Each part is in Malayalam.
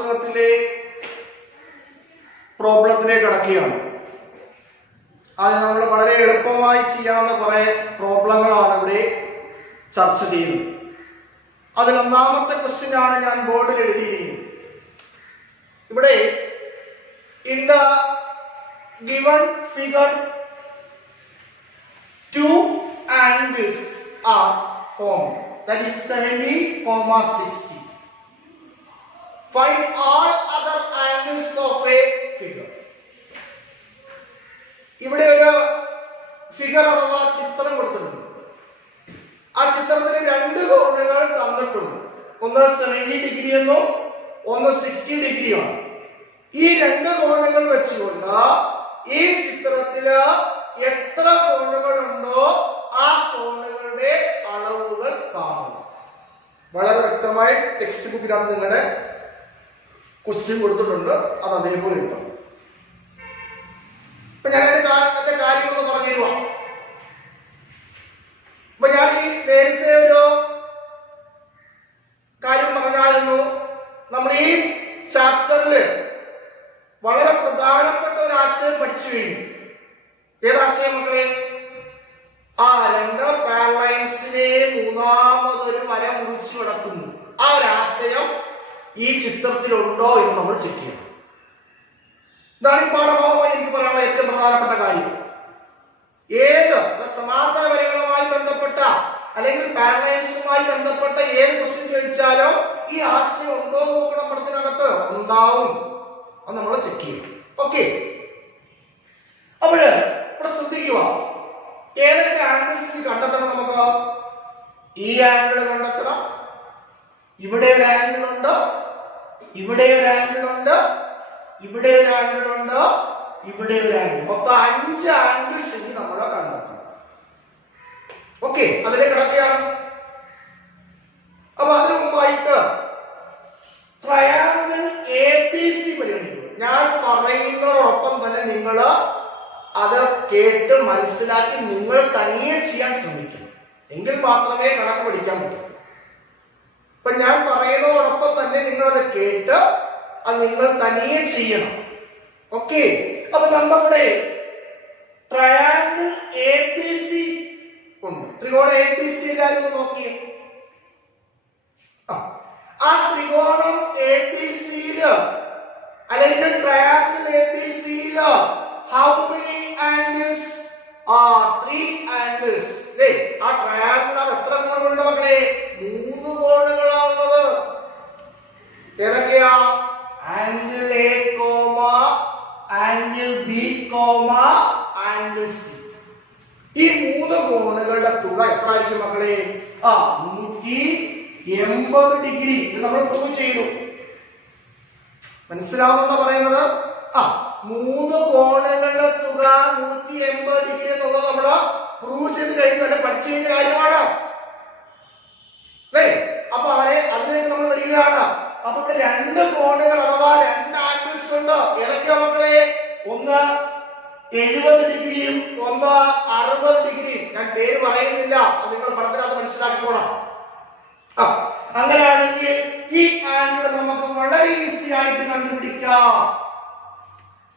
പാഠപുസ്തകത്തിലെ പ്രോബ്ലത്തിലേക്ക് കടക്കുകയാണ്. അത് നമ്മൾ വളരെ എളുപ്പമായി ചെയ്യാവുന്ന കുറെ പ്രോബ്ലങ്ങളാണ് ഇവിടെ ചർച്ച ചെയ്യുന്നത്. അതിൽ ഒന്നാമത്തെ ക്വസ്റ്റ്യൻ ആണ് ഞാൻ ബോർഡിൽ എഴുതിയിരിക്കുന്നത്. ഇവിടെ in the given figure two angles are formed, that is 70, 60. Find all other angles of a figure. ഇവിടെ ഒരു ഫിഗർ അഥവാ ചിത്രം കൊടുത്തിട്ടുണ്ട്. ആ ചിത്രത്തിന് രണ്ട് കോണുകൾ തന്നിട്ടുണ്ട്. ഒന്ന് 70 ഡിഗ്രി എന്നും ഒന്ന് 60 ഡിഗ്രിയാണ്. ഈ രണ്ട് കോണുകൾ വെച്ചുകൊണ്ട് ഈ ചിത്രത്തില് എത്ര കോണുകളുണ്ടോ ആ കോണുകളുടെ അളവുകൾ കാണുക. വളരെ വ്യക്തമായി ടെക്സ്റ്റ് ബുക്കിനകത്ത് നിങ്ങളുടെ ക്വസ്റ്റ്യൻ കൊടുത്തിട്ടുണ്ട്. അത് അതേപോലെ എഴുതാം. ഇപ്പൊ ഞാൻ എന്റെ കാര്യങ്ങളൊന്ന് പറഞ്ഞു തരുവാ. ഇപ്പൊ ഞാൻ ഈ നേരത്തെ ഒരു കാര്യം പറഞ്ഞായിരുന്നു. നമ്മൾ ഈ ചാപ്റ്ററില് വളരെ പ്രധാനപ്പെട്ട ഒരു ആശയം പഠിച്ചു കഴിഞ്ഞു. ഏതാശയം മക്കളെ? ആ രണ്ട് പാരലൈൻസിനെ മൂന്നാമതൊരു വര മുറിച്ചു കിടക്കുന്നു. ആ ഒരു ആശയം ഈ ചിത്രത്തിലുണ്ടോ എന്ന് നമ്മൾ ചെക്ക് ചെയ്യണം. ഇതാണ് ഈ പാഠഭാഗമായി എനിക്ക് പറയാനുള്ള ഏറ്റവും പ്രധാനപ്പെട്ട കാര്യം. ഏത് സമാന്തര വരകളുമായി ബന്ധപ്പെട്ട അല്ലെങ്കിൽ പാരലൈൻസുമായി ബന്ധപ്പെട്ട ഏത് ക്വസ്റ്റ്യൻ ചോദിച്ചാലും ഈ ആശയം ഉണ്ടോ എന്ന് നോക്കണം. പഠനത്തിനകത്ത് ഉണ്ടാവും. അത് നമ്മൾ ചെക്ക് ചെയ്യും. ഓക്കെ. അപ്പോഴ് ഇവിടെ ശ്രദ്ധിക്കുക, ഏതൊക്കെ ആംഗിൾസ് കണ്ടെത്തണം നമുക്ക്? ഈ ആംഗിൾ കണ്ടെത്തണം. ഇവിടെ ഒരു ആംഗിൾ ഉണ്ട്, ഇവിടെ ഒരു ആംഗിൾ ഉണ്ട്, ഇവിടെ ഒരു ആംഗിൾ ഉണ്ട്, ഇവിടെ ഒരു ആംഗിൾ. മൊത്തം 5 ആംഗിൾസ് ഇനി നമ്മൾ കണ്ടെത്തണം. ഓക്കെ, അതിലേക്ക് കിടക്കുകയാണ്. അപ്പൊ അതിനു മുമ്പായിട്ട് ട്രയാങ്കിൾ ABC പരിഗണിക്കുക. ഞാൻ പറയുന്നതോടൊപ്പം തന്നെ നിങ്ങൾ അത് കേട്ട് മനസ്സിലാക്കി നിങ്ങൾ തനിയെ ചെയ്യാൻ ശ്രമിക്കണം. എങ്കിൽ മാത്രമേ കണക്ക് പഠിക്കാൻ പറ്റൂ. ഇപ്പൊ ഞാൻ പറയുന്നതോടൊപ്പം തന്നെ നിങ്ങൾ അത് കേട്ട് അത് നിങ്ങൾ തനിയെ ചെയ്യണം. ഓക്കെ. അപ്പൊ നമ്മളുടെ ട്രയാങ്കിൾ ABC ഉണ്ട്. ത്രികോണം ABC എല്ലാവരും നോക്കിയേ. ആ ത്രികോണം ABCയില് അല്ലെങ്കിൽ triangle ABCയില് how many angles? 3 angles. ആ ട്രയാങ്കിളിൽ എത്ര കോണുകളുണ്ട് മക്കളെ? 3 കോണുകളാണുള്ളത്. ഏതൊക്കെയാ? Angle A, angle B, angle C. ഈ 3 കോണുകളുടെ തുക എത്ര ആയിരിക്കും മക്കളെ? 180 ഡിഗ്രി. ഇത് നമ്മൾ പ്രൂവ് ചെയ്തു. മനസ്സിലാവുന്ന പറയുന്നത് 3 കോണുകളുടെ തുക 180 ഡിഗ്രി എന്നുള്ളത് നമ്മൾ പ്രൂവ് ചെയ്ത് കഴിഞ്ഞു. അല്ലെ പഠിച്ചു കഴിഞ്ഞ കാര്യമാണ് അല്ലേ? അപ്പൊ അതിലേക്ക് നമ്മൾ വരികയാണ്. അപ്പൊ ഇവിടെ 2 കോണുകൾ അഥവാ 2 ആംഗിൾസ് ഉണ്ട്. ഏതൊക്കെയാ മക്കളെ? ഒന്ന് 70 ഡിഗ്രിയും ഒന്ന് 60 ഡിഗ്രിയും. ഞാൻ പേര് പറയുന്നില്ല, അത് നിങ്ങൾ പഠനത്തിനകത്ത് മനസ്സിലാക്കിക്കോണം. അങ്ങനെയാണെങ്കിൽ ഈ ആംഗിൾ നമുക്ക് വളരെ ഈസി ആയിട്ട് കണ്ടുപിടിക്കാം.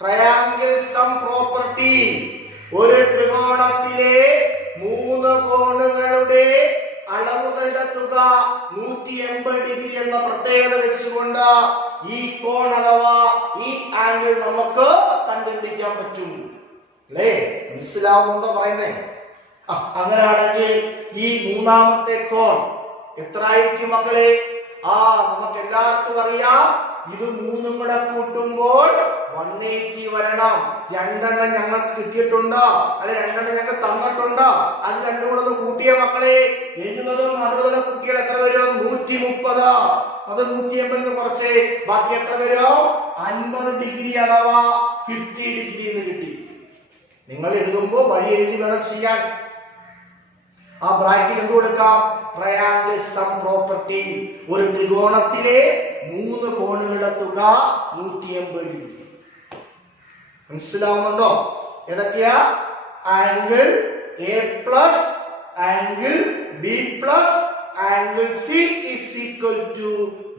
Triangle some property. ഒരു ത്രികോണത്തിലെ 3 കോണുകളുടെ അളവുകളുടെ തുക 180 ഡിഗ്രി എന്ന പ്രത്യേകത വെച്ചുകൊണ്ട് ഈ കോൺ അഥവാ ഈ ആംഗിൾ നമുക്ക് കണ്ടുപിടിക്കാൻ പറ്റും. അല്ലേ? മനസ്സിലാവുന്നുണ്ടോ പറയുന്നേ? അങ്ങനെയാണെങ്കിൽ ഈ മൂന്നാമത്തെ കോൺ എത്ര ആയിരിക്കും മക്കളെ? നമുക്ക് എല്ലാവർക്കും അറിയാം. ഇത് 3 കൂടെ കൂട്ടുമ്പോൾ 180 വരണം. 2 ഞങ്ങൾക്ക് കിട്ടിയിട്ടുണ്ട്, അല്ലെ 2 ഞങ്ങൾക്ക് തന്നിട്ടുണ്ട്. അത് 2 കൂടെ ഒന്ന് കൂട്ടിയ മക്കളെ 70ഉം 60ഉം കൂട്ടിയാൽ എത്ര വരും? 130. അത് 180 കുറച്ച് ബാക്കി എത്ര വരും? 50 ഡിഗ്രി അഥവാ 50 ഡിഗ്രി എന്ന് കിട്ടി. നിങ്ങൾ എഴുതുമ്പോൾ വഴി എഴുതി വേണം ചെയ്യാൻ. ആ ബ്രാക്കറ്റ് എന്ത് കൊടുക്കാം? Triangle some property. ഒരു ത്രികോണത്തിലെ 3 കോണുകളുടെ തുക 180 ഡിഗ്രി. മനസ്സിലാവുന്നുണ്ടോ? ഏതൊക്കെയാ? Angle A plus, angle B plus, angle C is equal to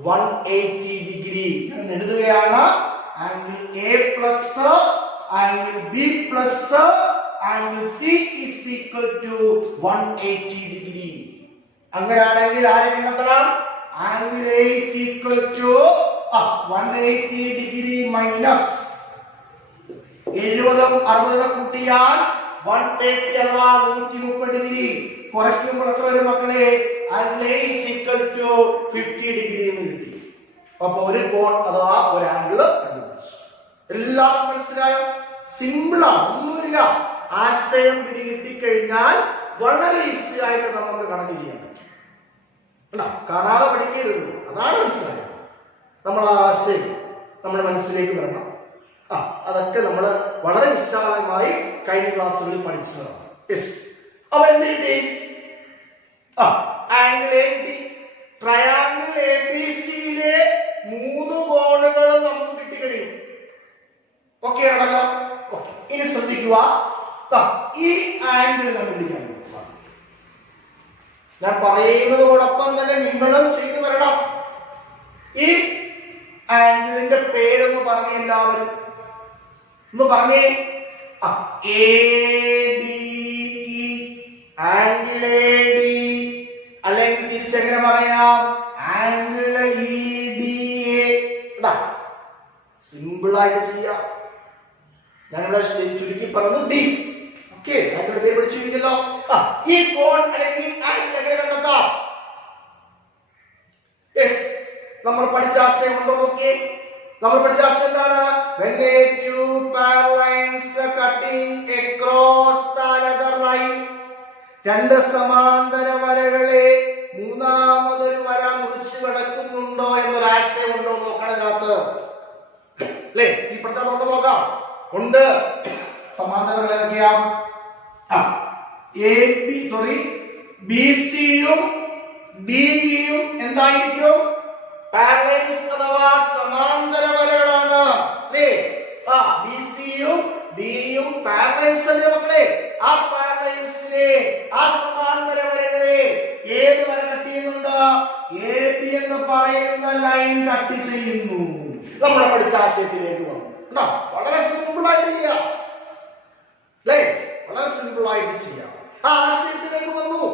180 degree. ഞാൻ എഴുതുകയാണ്. Angle A plus angle B plus angle C is equal to 180 degree. അങ്ങനെയാണെങ്കിൽ ആരെ കണ്ടെത്തണം? Angle A is equal to 180 degree minus 70 60 കൂട്ടിയാൽ 130 അഥവാ 130 ഡിഗ്രി. കുറയ്ക്കുമ്പോൾ എത്ര വരും മക്കളെ? Angle A is equal to 50 degree എന്ന് കിട്ടി. അപ്പൊ ഒരു കോൺ അഥവാ ഒരു ആംഗിൾ കണ്ടുപിടിച്ചു. എല്ലാവർക്കും മനസ്സിലായോ? സിമ്പിളാണ്, ഒന്നുമില്ല. ആശയം പിടികിട്ടിക്കഴിഞ്ഞാൽ വളരെ ഈസി ആയിട്ട് നമുക്ക് കണക്ക് ചെയ്യാൻ പറ്റും. കാണാതെ പഠിക്കരുത്, അതാണ് മനസ്സിലായത്. നമ്മൾ ആ ആശയം നമ്മുടെ മനസ്സിലേക്ക് വരണം. അതൊക്കെ നമ്മൾ വളരെ വിശാലമായി കഴിഞ്ഞ ക്ലാസ്സുകളിൽ പഠിച്ചതാണ്. അപ്പൊ എന്ത് കിട്ടി? ആംഗിൾ എ കിട്ടി. ട്രയാംഗിൾ എ ബി സിയിലെ 3 കോണുകളും നമുക്ക് കിട്ടിക്കഴിയും. ഓക്കെ ആണല്ലോ? ഇനി ശ്രദ്ധിക്കുക, ഈ ആംഗിൾ കണ്ടുപിടിക്കാൻ ഞാൻ പറയുന്നതോടൊപ്പം തന്നെ നിങ്ങളും ചെയ്തു വരണം. ഈ ആംഗിളിന്റെ പേരൊന്ന് പറഞ്ഞേ എല്ലാവരും. ഒന്ന് പറഞ്ഞേ. A D E, angle A D. അല്ലെങ്കിൽ തിരിച്ചെങ്ങനെ പറയാം? Angle E D A. Simple ആയിട്ട് ചെയ്യാം. ഞാനിവിടെ ചുരുക്കി പറഞ്ഞു ഡി. ഓക്കെ, ആംഗിളിന്റെ പേര് പഠിച്ചിരിക്കല്ലോ. ഈ കോൺ അല്ലെങ്കിൽ ആംഗിൾ എങ്ങനെ കണ്ടെത്താം? നമ്മൾ പഠിച്ച ആശയം ഉണ്ടോ നോക്കിയേ. നമ്മൾ പഠിച്ച ആശയം എന്താണ്? when a two parallel lines cutting across the other line, രണ്ട് സമാന്തര വരകളെ മൂന്നാമതൊരു വര മുറിച്ചു കടക്കുന്നുണ്ടോ എന്നൊരു ആശയം ഉണ്ടോ നോക്കണതിനകത്ത്. അല്ലേ? ഈ പ്രത്യേകത കൊണ്ട് നോക്കാം. ഉണ്ട്. സമാന്തര വര ഏതൊക്കെയാ? ബി സിയും ഡി ഇയും എന്തായിരിക്കും? പാരലൽസ് അഥവാ സമാന്തര വരകളാണ്. അല്ലേ? ബി സിയും ഡിയും പാരലൽസ് അല്ലേ മക്കളെ? ആ പാരലൽസിനെ, ആ സമാന്തര വരകളെ ഏത് വര കട്ട് ചെയ്യുന്നുണ്ട്? എ ബി എന്ന് പറയുന്ന ലൈൻ കട്ട് ചെയ്യുന്നു. നമ്മൾ പഠിച്ച ആശയത്തിലേക്ക് വന്നു. വളരെ സിമ്പിൾ ആയിട്ട് ചെയ്യാം. അല്ലേ? വളരെ സിമ്പിൾ ആയിട്ട് ചെയ്യാം. ആ ആശയത്തിലേക്ക് വന്നു.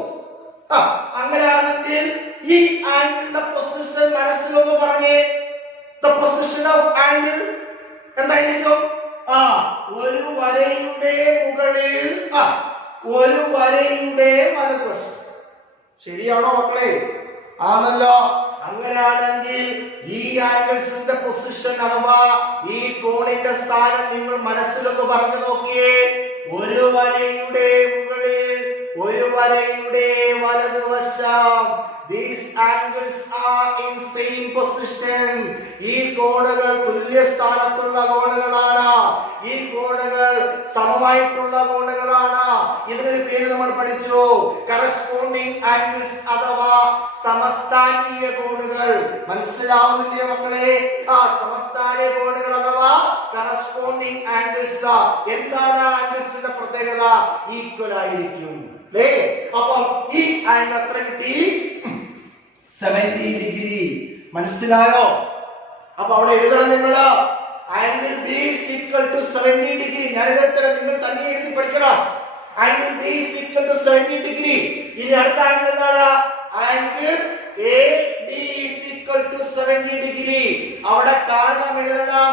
അങ്ങനെയാണെങ്കിൽ ഈ ആംഗിളിന്റെ പൊസിഷൻ മനസ്സിലൊന്ന് പറഞ്ഞേ. ദ പൊസിഷൻ ഓഫ് ആംഗിൾ എന്തായിരിക്കും? ഒരു വരയുടെ മുകളിൽ ഒരു വരയുടെ വലതുവശം. ശരിയാണോ മക്കളെ? ആണല്ലോ. അങ്ങനെയാണെങ്കിൽ ഈ ആംഗിൾസിന്റെ പൊസിഷൻ അഥവാ ഈ കോണിന്റെ സ്ഥാനം നിങ്ങൾ മനസ്സിലൊന്ന് പറഞ്ഞു നോക്കിയേ. ഒരു വരയുടെ മുകളിൽ ഒരു വരയുടെ വലതുവശം. These angles are in same position. ഈ കോണുകൾ തുല്യ സ്ഥാനത്തുള്ള കോണുകളാണ്. ഈ കോണുകൾ സമമായിട്ടുള്ള കോണുകളാണ്. ഇതിനൊരു പേര് നമ്മൾ പഠിച്ചു, corresponding angles അഥവാ സമസ്ഥാനീയ കോണുകൾ. മനസ്സിലാവുന്നില്ലേ മക്കളെ? സമസ്ഥാനീയ കോണുകൾ അഥവാ corresponding angles. എന്താണ് ആംഗിൾസിന്റെ പ്രത്യേകത? ഈക്വൽ ആയിരിക്കും. അപ്പം ഈ ആംഗിൾ എത്ര കിട്ടി? 70 ഡിഗ്രി. മനസ്സിലായോ? അപ്പൊ അവിടെ എഴുതണം നിങ്ങള്. Angle B is equal to 70 degree. ഞാൻ എഴുതത്തരം, നിങ്ങൾ തന്നെ എഴുതി പഠിക്കണം. Angle B is equal to 70 degree. ഇനി അടുത്ത ആംഗിൾ എന്താണ്? Angle A D is equal to 70 degree. അവിടെ കാരണം എഴുതണം.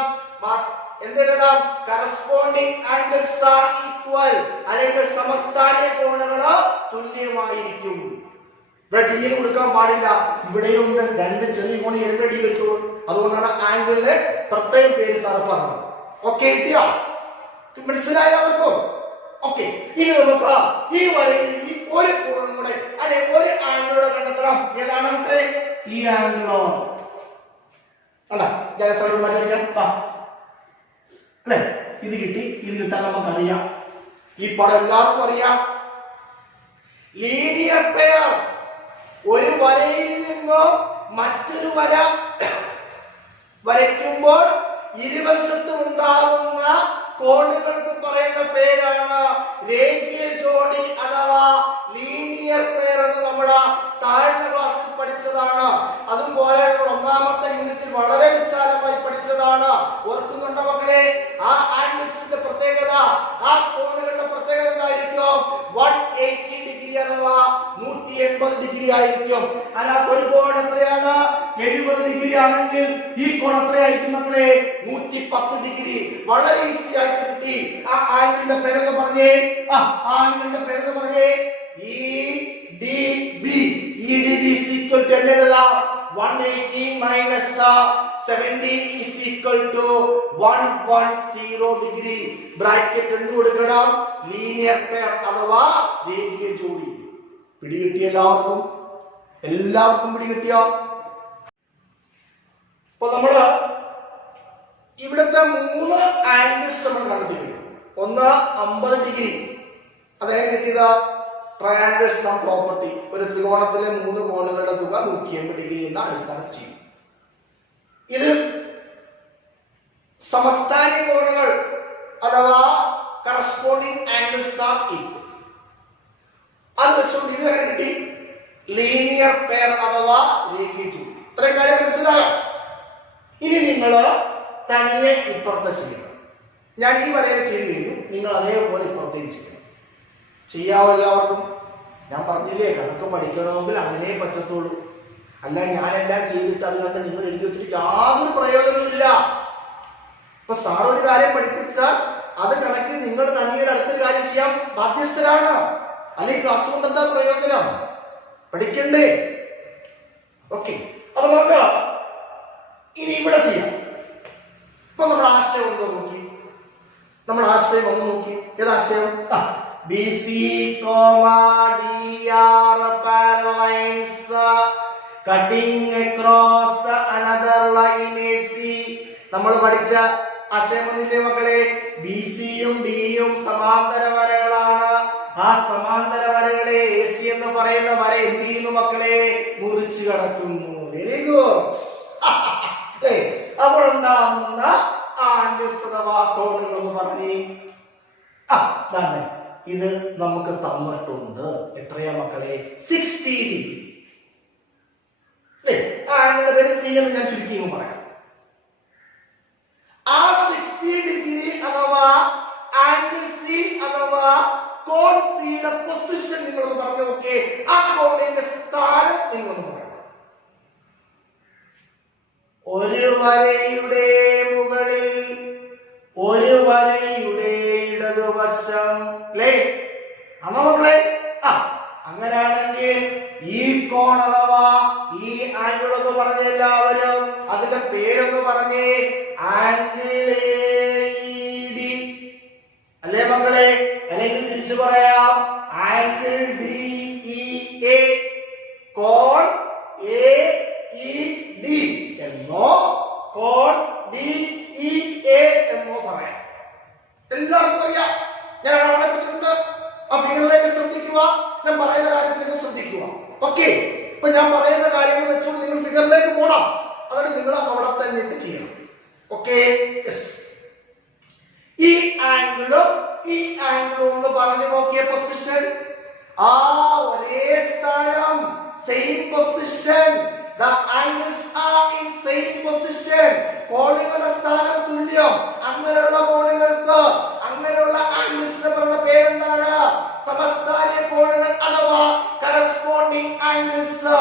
എന്തെഴുതാം? corresponding angles are equal. അല്ലെങ്കിൽ സമസ്ഥാനീയ കോണുകൾ തുല്യമായിരിക്കും. ഇവിടെ ഡി കൊടുക്കാൻ പാടില്ല. ഇവിടെയുണ്ട് രണ്ട് ചെറിയ കോണ് എവിടെ ഡി വെച്ചു. അതുകൊണ്ടാണ് ആംഗിളിന്റെ പ്രത്യേകം പേര് സാർ പറഞ്ഞത്. ഓക്കെ, കിട്ടിയോ? മനസ്സിലായോ അവർക്കും? ഓക്കെ, ഇനി നമുക്ക് ഈ വരയിൽ ഒരു കോണും കൂടെ അല്ലെ ഒരു ആംഗിളോടെ കണ്ടെത്തണം. ഏതാണ് മക്കളെ? ഈ ആംഗിളോ അല്ലെ? ഇത് കിട്ടി. ഇത് കിട്ടാൻ നമുക്കറിയാം. ഈ പടം എല്ലാവർക്കും അറിയാം. Linear pair. ഒരു വരയിൽ നിന്ന് മറ്റൊരു വര വരയ്ക്കുമ്പോൾ ഇരുവശത്തും ഉണ്ടാകുന്ന കോണുകൾക്ക് പറയുന്ന പേരാണ് രേഖീയ ജോഡി അഥവാ ലീനിയർ പെയർ എന്ന് നമ്മുടെ താഴ്ന്ന 180 ഡിഗ്രി ആയിരിക്കും. അതിനകത്ത് ഒരു കോൺ എത്രയാണ്? 70 ഡിഗ്രി ആണെങ്കിൽ ഈ കോൺ എത്രയായിരിക്കും മക്കളെ? 110 ഡിഗ്രി. വളരെ ഈസി ആയിട്ട് കിട്ടി. ആ ആംഗിളിന്റെ പേരെന്ന് പറഞ്ഞേ. ആംഗിളിന്റെ പേരെന്ന് പറഞ്ഞേ EDB. EDB is equal to എഴുതാം 180 minus 70 is equal to 110 degree. Bracket എന്ത് കൊടുക്കണം? ലീനിയർ പെയർ അഥവാ രേഖീയ ജോഡി. പിടികിട്ടിയ എല്ലാവർക്കും പിടികിട്ടിയോ? അപ്പൊ നമ്മള് ഇവിടുത്തെ 3 ആംഗിൾസ് നമ്മൾ കണ്ടെത്തിയിട്ടുണ്ട്. ഒന്ന് 50 ഡിഗ്രി. അതെങ്ങനെ കിട്ടിയതാ? Triangle some property. ഒരു ത്രികോണത്തിലെ 3 കോണുകളുടെ തുക 180 ഡിഗ്രി എന്ന അടിസ്ഥാനത്തിൽ ചെയ്യും. ഇത് സമസ്ഥാനിക കോണുകൾ അഥവാ കറസ്പോണ്ടിങ് ആംഗിൾസ് ആർ ഈക്വൽ. അത് വെച്ചുകൊണ്ട് ഇത് കിട്ടി ലീനിയർ പെയർ അഥവാ രേഖീയ ജോഡി. ഇത്രയും കാര്യം മനസ്സിലായോ? ഇനി നിങ്ങൾ തനിയെ ഇപ്പുറത്തെ ചെയ്യണം. ഞാൻ ഈ വരയിൽ ചെയ്ത് കഴിഞ്ഞു, നിങ്ങൾ അതേപോലെ ഇപ്പുറത്തേക്ക് ചെയ്യണം. ചെയ്യാവോ എല്ലാവർക്കും? ഞാൻ പറഞ്ഞില്ലേ, കണക്ക് പഠിക്കണമെങ്കിൽ അങ്ങനെ പറ്റത്തുള്ളൂ. അല്ല ഞാനെല്ലാം ചെയ്തിട്ട് അത് കണ്ട് നിങ്ങൾ എഴുതി വെച്ചിട്ട് യാതൊരു പ്രയോജനവുമില്ല. ഇപ്പൊ സാർ ഒരു കാര്യം പഠിപ്പിച്ചാൽ അത് കണക്കിൽ നിങ്ങൾ തനിയെ അടുത്തൊരു കാര്യം ചെയ്യാൻ ബാധ്യസ്ഥരാണ്. അല്ലെങ്കിൽ ക്ലാസ് കൊണ്ട് എന്താ പ്രയോജനം? പഠിക്കണ്ടേ? ഓക്കെ, അപ്പൊ നമുക്ക് ഇനി ഇവിടെ ചെയ്യാം. ഇപ്പൊ നമ്മുടെ ആശയം ഒന്ന് നോക്കി. ഏതാശയം? BC, DR parallel lines cutting across another line AC. നമ്മൾ പഠിച്ച ആശയം ഒന്നില്ലേ മക്കളെ? BC-യും D-യും സമാന്തര വരകളാണ്. ആ സമാന്തര വരകളെ AC എന്ന് പറയുന്ന വര എന്ത് ചെയ്യുന്നു മക്കളെ? മുറിച്ചു കടക്കുന്നു. Very good. അപ്പോൾ ഉണ്ടാകുന്ന ആംഗിൾസ് അഥവാ കോണുകൾ എന്ന് പറഞ്ഞേ. ഇത് നമുക്ക് തന്നിട്ടുണ്ട്. എത്രയാ മക്കളെ? 60 ഡിഗ്രി. ആംഗിളിന്റെ പേര് C എന്ന് ഞാൻ ചുരുക്കി പറയാം. ആ 60 ഡിഗ്രി അഥവാ ആംഗിൾ C അഥവാ കോൺ സിയുടെ പൊസിഷൻ നിങ്ങളൊന്ന് പറഞ്ഞു നോക്കേ. ആ കോണിന്റെ സ്ഥാനം നിങ്ങളൊന്ന് പറയണം. ഒരു വരയുടെ മുകളിൽ ഒരു വരയുടെ ഇടതുവശം അല്ലേ? അതാ മക്കളെ. അങ്ങനെയാണെങ്കിൽ ഈ കോൺ അഥവാ ഈ ആംഗിൾ എന്ന് പറഞ്ഞ എല്ലാവരും അതിന്റെ പേരൊന്ന് പറഞ്ഞേ. ആംഗിൾ AED അല്ലേ മക്കളെ? അല്ലെങ്കിൽ തിരിച്ചു പറയാം, ആംഗിൾ DEA. കോൺ AED എന്നോ കോൺ DEA എന്നോ പറയാം. എല്ലാവർക്കും അറിയാം. ഞാൻ ഒരാളെ പറ്റിയിട്ടുണ്ട്. ആ ഫിഗറിലേക്ക് ശ്രദ്ധിക്കുക, ഞാൻ പറയുന്ന കാര്യത്തിലേക്ക് ശ്രദ്ധിക്കുക. ഓക്കെ, ഇപ്പൊ ഞാൻ പറയുന്ന കാര്യങ്ങൾ വെച്ചുകൊണ്ട് നിങ്ങൾ ഫിഗറിലേക്ക് പോകണം. അതാണ് നിങ്ങൾ അവിടെ തന്നെ ഇട്ട് ചെയ്യണം. ഓക്കെ, ഈ ആംഗിളും ഒന്ന് പറഞ്ഞു നോക്കിയ പൊസിഷൻ. ആ ഒരേ സ്ഥാനം, same position. The angles are in same position. കോണുകളുടെ സ്ഥാനം തുല്യം. അങ്ങനെയുള്ള കോണുകൾക്ക്, അങ്ങനെയുള്ള ആംഗിൾസിന് പറയുന്ന പേരെന്താണ്? സമസ്ഥാനിക കോണുകൾ അഥവാ കറസ്പോണ്ടിങ് ആംഗിൾസ്.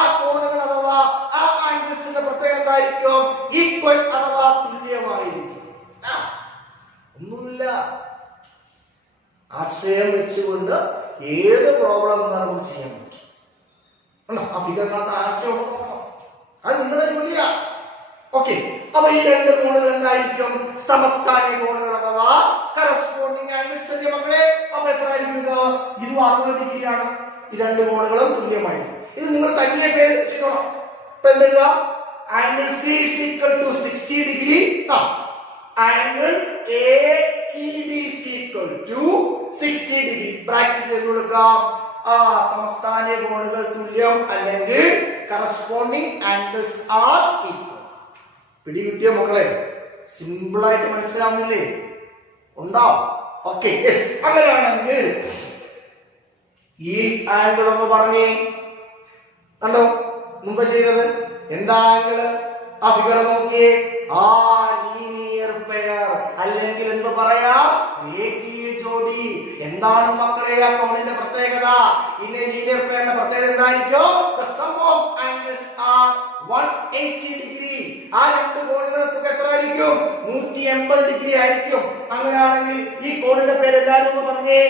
ആ കോണുകൾ അഥവാ ആ ആംഗിൾസിന്റെ പ്രത്യേകത എന്തായിരിക്കും? ഈക്വൽ അഥവാ തുല്യമായിരിക്കും. ഒന്നുമില്ല. ആശയം വെച്ചുകൊണ്ട് ഏത് പ്രോബ്ലം നമുക്ക് ചെയ്യാൻ പറ്റും. ആ ഫിഗറിനകത്ത് ആശയം അത് നിങ്ങളുടെ ജോലിയാ. ഓക്കെ, അപ്പൊ ഈ 2 കോണുകൾ എന്തായിരിക്കും? സമസ്ഥാനിക കോണുകൾ അഥവാ കറസ്പോണ്ടിങ് ആംഗിൾസ് അല്ലേ മക്കളെ? അപ്പൊ എത്ര ആയിരിക്കും? ഇത് 60 ഡിഗ്രിയാണ്. ഈ 2 കോണുകളും തുല്യമായിരിക്കും. ഇത് നിങ്ങൾ തനിയെ പേര് ചെയ്യണം. ഇപ്പൊ എന്തെഴുതാ? Angle C is equal to 60 degree. Angle AED is equal to 60 degree. Bracket എന്ന് കൊടുക്കാം. സമസ്ഥാനിക കോണുകൾ തുല്യം അല്ലെങ്കിൽ കറസ്പോണ്ടിങ് ആംഗിൾസ് ആർ ഈക്വൽ. പിടികിട്ടിയ മക്കളെ? സിമ്പിൾ ആയിട്ട് മനസ്സിലാവുന്നില്ലേ? ഉണ്ടാവും. ഓക്കെ, അങ്ങനെയാണെങ്കിൽ ഈ ആംഗിൾ ഒന്ന് പറഞ്ഞേ. കണ്ടോ മുമ്പ് ചെയ്തത്? എന്താ ആംഗിള്? ആ ഫിഗർ നോക്കിയേ. ലീനിയർ പെയർ അല്ലെങ്കിൽ എന്ത് പറയാം? രേഖീയ ജോഡി. എന്താണ് മക്കളെ ആ കോണിന്റെ പ്രത്യേകത? ഇൻ എ ലീനിയർ പെയറിന്റെ പ്രത്യേകത എന്തായിരിക്കും? The sum of angles are 180 degree. ആ രണ്ട് കോണുകളുടെ തുക എത്ര ആയിരിക്കും? 180 ഡിഗ്രി ആയിരിക്കും. അങ്ങനെയാണെങ്കിൽ ഈ കോണിന്റെ പേര് എല്ലാവരും ഒന്ന് പറഞ്ഞേ.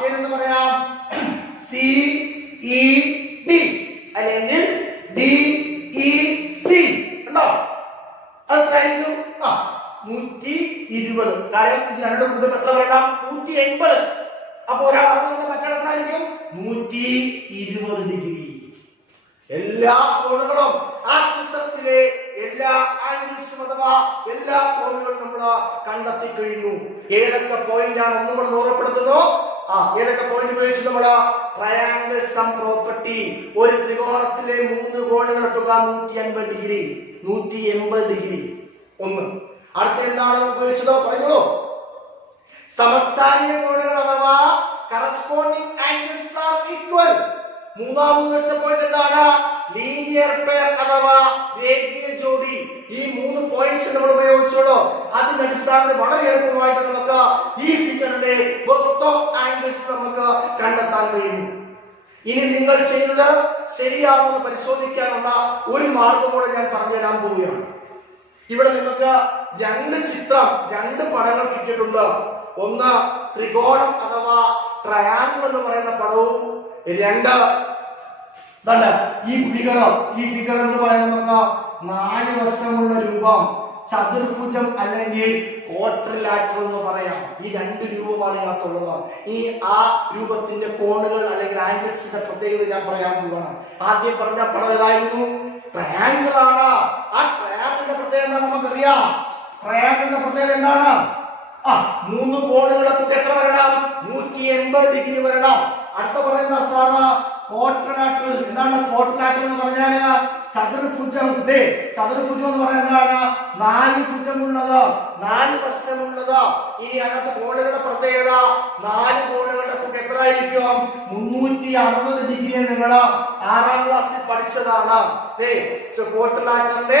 പേരെന്ന് പറയാം, CED അല്ലെങ്കിൽ DEC. ഉണ്ടോ? അതായിരിക്കും 120. കാരണം ഇത് രണ്ടും കൂടെ എത്ര വരണം? 180. അപ്പോൾ ഒരാളുടെ മറ്റെടുത്തായിരിക്കും 120 ഡിഗ്രി. എല്ലാ കോണുകളും ആ ചിത്രത്തിലെ എല്ലാ ആംഗിൾസും അഥവാ എല്ലാ കോണുകളും നമ്മൾ കണ്ടെത്തി കഴിഞ്ഞു. ഏതൊക്കെ പോയിന്റ് ആണ് ഒന്നും കൂടെ ഓർമ്മപ്പെടുത്തുന്നു. ഏതൊക്കെ പോയിന്റ് ഉപയോഗിച്ച് നമ്മൾ ട്രയാംഗിൾ സം പ്രോപ്പർട്ടി, ഒരു ത്രികോണത്തിലെ 3 കോണുകളുടെ തുക 180 ഡിഗ്രി. 180 ഡിഗ്രി ഒന്ന്. അടുത്ത എന്താണ് ഉപയോഗിച്ചത്? പറഞ്ഞോളൂ. സമസ്ഥാനീയ കോണുകൾ അഥവാ കറസ്പോണ്ടിങ് ആംഗിൾസ് ആർ ഈക്വൽ. മൂന്നാമത്തെ പോയിന്റ് എന്താണ്? ലീനിയർ പെയർ അഥവാ രേഖീയ ജോഡി. ഈ 3 പോയിന്റ്സ് നമ്മൾ ഉപയോഗിച്ചോളൂ. അതിന്റെ അടിസ്ഥാനത്തിൽ വളരെ എളുപ്പമായിട്ട് നമുക്ക് ഈ ഫിഗറിലെ മൊത്തം ആംഗിൾസ് നമുക്ക് കണ്ടെത്താൻ കഴിയും. ഇനി നിങ്ങൾ ചെയ്തത് ശരിയാണെന്ന് പരിശോധിക്കാനുള്ള ഒരു മാർഗം കൂടെ ഞാൻ പറഞ്ഞുതരാൻ പോവുകയാണ്. ഇവിടെ നിങ്ങൾക്ക് 2 ചിത്രം, 2 പടങ്ങൾ കിട്ടിയിട്ടുണ്ട്. ഒന്ന് ത്രികോണം അഥവാ ട്രയാങ്കിൾ എന്ന് പറയുന്ന പടവും, 2 ഈ ഫിഗർ എന്ന് പറയുന്നത് നമുക്ക് 4 വശമുള്ള രൂപം, ചതുർഭുജം അല്ലെങ്കിൽ ക്വാഡ്രിലാറ്ററൽ എന്ന് പറയാം. ഈ 2 രൂപമാണ് ഇതിനകത്തുള്ളത്. ഈ ആ രൂപത്തിന്റെ കോണുകൾ അല്ലെങ്കിൽ ആംഗിൾസിന്റെ പ്രത്യേകത ഞാൻ പറയാൻ പോവുകയാണ്. ആദ്യം പറഞ്ഞ പടം ഏതായിരുന്നു? ട്രയാങ്കിൾ ആണ്. ആ ട്രയാങ്കിളിന്റെ പ്രത്യേകത നമുക്കറിയാം. ട്രയാങ്കിളിന്റെ പ്രത്യേകത എന്താണ്? 3 കോണുകളുടെ തുക എത്ര വരണം? 180 ഡിഗ്രി വരണം. അടുത്ത പറയുന്ന സാറ് ക്വാഡ്രിലാറ്ററൽ. എന്താണ് ക്വാഡ്രിലാറ്ററൽ എന്ന് പറഞ്ഞാല്? ചതുർഭുജം. ചതുർഭുജം എന്ന് പറയുന്നതാണ് 4 ഭുജമുള്ളത്, 4 വശമുള്ളത്. ഇനി അതിനകത്ത് കോണുകളുടെ പ്രത്യേകത, 4 കോണുകളുടെ തുക എത്ര ആയിരിക്കും? 360 ഡിഗ്രി. നിങ്ങൾ 6ാം ക്ലാസ്സിൽ പഠിച്ചതാണ്. ക്വാഡ്രിലാറ്ററലിന്റെ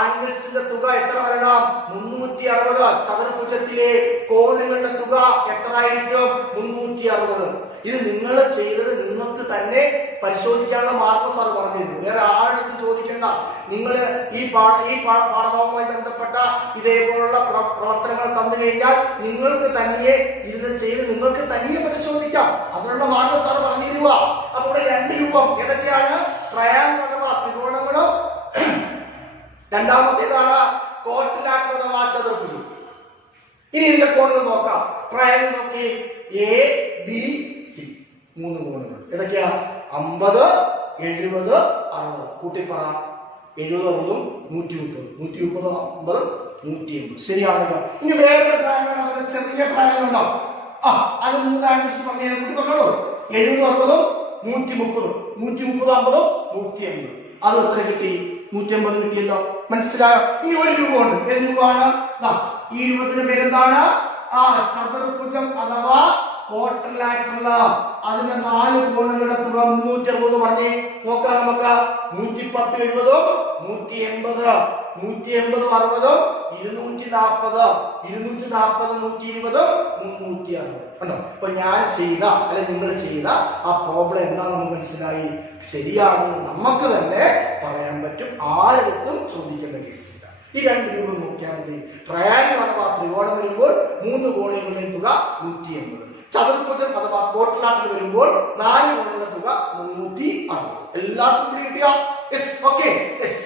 ആംഗിൾസിന്റെ തുക എത്ര വരണം? 360. ചതുർഭുജത്തിലെ കോണുകളുടെ തുക എത്ര ആയിരിക്കും? 360. ഇത് നിങ്ങൾ ചെയ്തത് നിങ്ങൾക്ക് തന്നെ പരിശോധിക്കാനുള്ള മാർഗം സാർ പറഞ്ഞിരുന്നു. വേറെ ആരുടെ ചോദിക്കേണ്ട. നിങ്ങൾ ഈ പാഠഭാഗവുമായി ബന്ധപ്പെട്ട ഇതേപോലുള്ള പ്രവർത്തനങ്ങൾ തന്നു കഴിഞ്ഞാൽ നിങ്ങൾക്ക് തനിയെ ഇരുന്ന് ചെയ്ത് നിങ്ങൾക്ക് തനിയെ പരിശോധിക്കാം. അതിനുള്ള മാർഗം സാർ പറഞ്ഞിരുക. അപ്പോൾ 2 രൂപം ഏതൊക്കെയാണ്? ട്രയാങ്കിൾ അഥവാ ത്രികോണങ്ങളും, രണ്ടാമത്തേതാണ് ക്വാഡ്രിലാറ്ററൽ അഥവാ ചതുർഭുജം. ഇനി ഇതിന്റെ കോണുകൾ നോക്കാം. ട്രയാങ്കിൾ നോക്കി, ABC 3 കോണുകൾ ഏതൊക്കെയാ? 50, 70, 60. കൂട്ടിപ്പറ. 70, 60, 130. 130, 50, 180. ശരിയാണല്ലോ. ഇനി വേറൊരു ട്രയാങ്കിൾ, ചെറിയ ട്രയാങ്കിൾ ഉണ്ടോ? അത് 3 ആംഗിൾസ് പറഞ്ഞ കൂട്ടി പറഞ്ഞോളൂ. 70, 60, 130. 130, 50, 180. അത് എത്ര കിട്ടി? 180 കിട്ടിയല്ലോ. മനസ്സിലായോ? ഇനി ഒരു രൂപമുണ്ട്. ഏത് രൂപമാണ്? ഈ രൂപത്തിന്റെ പേരെന്താണ്? ചതുർഭുജം അഥവാ ക്വാഡ്രിലാറ്ററൽ. അതിന്റെ 4 കോണുകളുടെ തുക 360 പറഞ്ഞേ. നോക്കാം നമുക്ക്. 110, 70, 180. 180, 60, 240. 240, 120, 360. കണ്ടോ? അപ്പൊ ഞാൻ ചെയ്ത അല്ലെങ്കിൽ നിങ്ങൾ ചെയ്ത ആ പ്രോബ്ലം എന്താണെന്ന് മനസ്സിലായി. ശരിയാണെന്ന് നമുക്ക് തന്നെ പറയാൻ പറ്റും. ആരെടുത്തും ചോദിക്കേണ്ട കേസില്ല. ഈ 2 രൂപം നോക്കിയാൽ മതി. ട്രയാങ്കിൾ അഥവാ ത്രികോണം വരുമ്പോൾ 3 കോണുകളുടെ തുക 180. ചതുർഭുജം അഥവാ ക്വാഡ്രിലാറ്ററൽ വരുമ്പോൾ 4 കോണുകളുടെ തുക 360. എല്ലാവർക്കും കൂടി കിട്ടിയോ? യെസ്. ഓക്കെ. യെസ്.